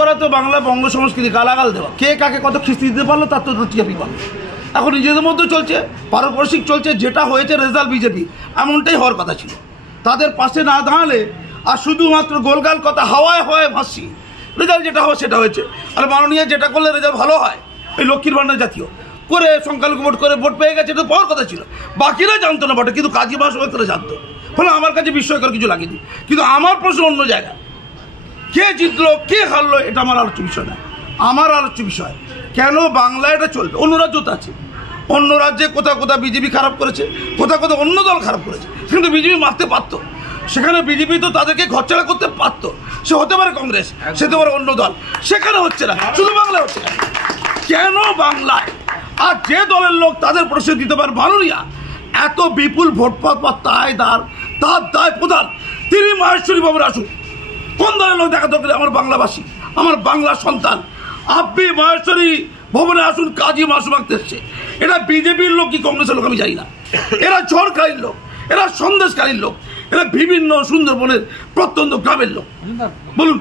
করা তো বাংলা বঙ্গ সংস্কৃতি, গালাগাল দেওয়া, কে কাকে কত খিস্তি দিতে পারলো তার তো টিআরপি পারলো। এখন নিজেদের মধ্যে চলছে, পারস্পরিক চলছে, যেটা হয়েছে রেজাল্ট বিজেপি এমনটাই হওয়ার কথা ছিল। তাদের পাশে না দাঁড়ালে আর শুধুমাত্র গোলগাল কথা হাওয়ায় হাওয়ায় ভাসছি, রেজাল্ট যেটা হয় সেটা হয়েছে। আর মাননীয় যেটা করলে রেজাল্ট ভালো হয়, এই লক্ষ্মীর ভান্ডার জাতীয় করে সংখ্যালঘু ভোট করে ভোট পেয়ে গেছে, এটা পাওয়ার কথা ছিল। বাকিরা জানতো না বটে, কিন্তু কাজী মাসুমেরা জানতো, ফলে আমার কাছে বিস্ময়কর কিছু লাগেনি। কিন্তু আমার প্রশ্ন অন্য জায়গায়, কে জিতলো কে হারলো এটা আমার আলোচ্য বিষয় না। আমার আলোচ্য বিষয় কেন বাংলায় এটা চলবে। অন্য রাজ্য তো আছে, অন্য রাজ্যে কোথাও কোথাও বিজেপি খারাপ করেছে, কোথাও কোথাও অন্য দল খারাপ করেছে, কিন্তু বিজেপি মারতে পারতো। সেখানে বিজেপি তো তাদেরকে ঘরছাড়া করতে পারতো। সে হতে পারে কংগ্রেস, সে হতে পারে অন্য দল, সেখানে হচ্ছে না, শুধু বাংলায় হচ্ছে না। কেন বাংলায়? আর যে দলের লোক তাদের প্রশ্ন দিতে পারে মাননীয়া এত বিপুল ভোট পাওয়ার তার দায় প্রধান তিনি মাহেশ্বরী বাবুর আসুন। কোন দলের লোক দেখা দরকার? আমার বাংলাভাষী, আমার বাংলার সন্তান, আপনি মাহেশ্বরী ভবনে আসুন। কাজী মাসুম আক্তার এসছে, এটা বিজেপির লোক কি কংগ্রেসের লোক আমি জানি না। এরা ঝড়খালির লোক, এরা সন্দেশকারীর লোক, এরা বিভিন্ন সুন্দরবনের প্রত্যন্ত গ্রামের লোক। বলুন।